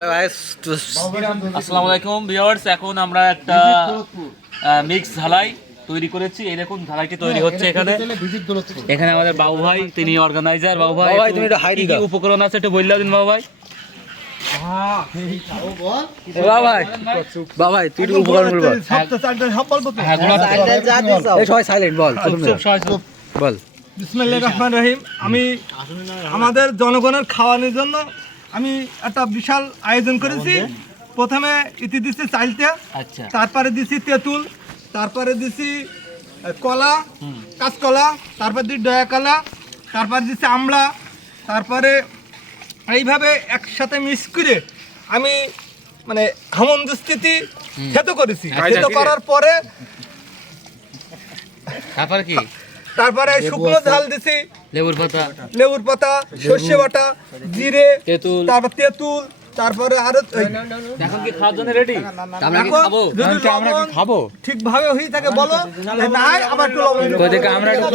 আসসালামু আলাইকুম ভিউয়ার্স, এখন আমরা একটা মিক্স ঝালাই তৈরি করেছি। এই দেখুন ঝালাইটি তৈরি হচ্ছে এখানে। এখানে আমাদের বাবু ভাই, তিনি অর্গানাইজার। বাবু ভাই, তুমি একটু কি কি উপকরণ আছে একটু বললে দিন বাবু ভাই। বিসমিল্লাহির রহমানির রহিম। আমি আমাদের জনগণের খাওয়ানোর জন্য আমি একটা বিশাল আয়োজন করেছি। প্রথমে ইতি দিচ্ছি চালটা, আচ্ছা, তারপরে দিচ্ছি তেঁতুল, তারপরে দিচ্ছি কলা, কাঁচকলা, তারপর দিচ্ছি ডয়া কলা, তারপরে দিচ্ছি আমড়া, তারপরে এইভাবে একসাথে মিক্স করে আমি মানে হামনদস্তিতি থেতো করেছি। থেতো করার পরে তারপর কি? তারপরে শুকনো ঝাল দিছি, লেবুর পাতা, সর্ষে বাটা, জিরে, তারপর তেঁতুল, তারপরে আরো এখন কি খাওয়ার জন্য রেডি? আমরা কি খাবো? আমরা কি খাবো? ঠিকভাবে হয়ে থাকে বলো, নাই আবার একটু লবণ দাও। দেখো আমরা একটু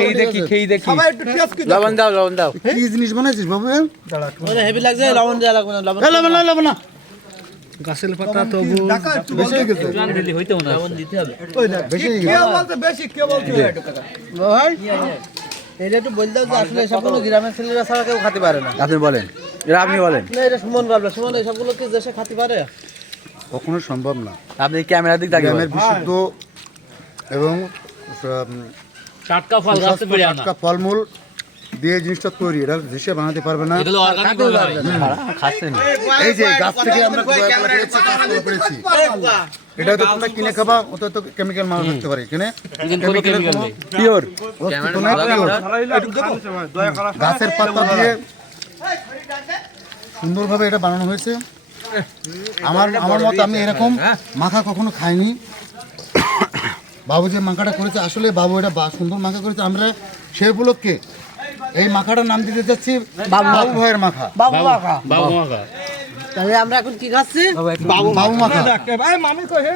খেয়ে দেখি। সবাই একটু টেস্ট করে লবণ দাও কি জিনিস বানাইছিস বাবু? ওরে হেভি লাগছে, লবণ দেয়া লাগবে না। লবণ না গাছের পাতা তো ঢাকা একটু বেশি হয়ে গেছে। জান দিলি হইতো না, লবণ দিতে হবে। ওই দেখ বেশি কে বলতে বেশি, কে বলতে ভাই এটা একটু বল দাও যে আসলে এসবগুলো গ্রামের ছেলেরা ছাড়া কেউ খেতে পারে না। আপনি বলেন, এটা আপনি বলেন। না এটা সুমন বলবে, সুমন এসবগুলো কি দেশে খেতে পারে? কখনো সম্ভব না। আপনি ক্যামেরা দিক তাকিয়ে গ্রামের বিশুদ্ধ এবং টাটকা ফল গাছে পেড়ে আনা। টাটকা ফলমূল দিয়ে জিনিসটা তৈরি, এটা দেশে বানাতে পারবে না। এটা হলো অর্গানিক ভাবে খাচ্ছেন। এই যে গাছ থেকে আমরা পেরেছি, এটা তো তোমরা কিনে খাবা, ওটা তো কেমিক্যাল মারা থাকতে পারে। এখানে কেমিক্যাল নেই, পিওর গাছের পাতা দিয়ে সুন্দরভাবে এটা বানানো হয়েছে। আমার মতে আমি এরকম মাখা কখনো খাইনি। বাবু যে মাখাটা করেছে, আসলে বাবু এটা সুন্দর মাখা করেছে। আমরা সেই উপলক্ষে এই মাখাটার নাম দিতে চাচ্ছি বাবু ভাইয়ের মাখা। বাবু মাখা। বাবু মাখা। তাহলে আমরা এখন কি খাচ্ছি? বাবু মাখা। মামি কহে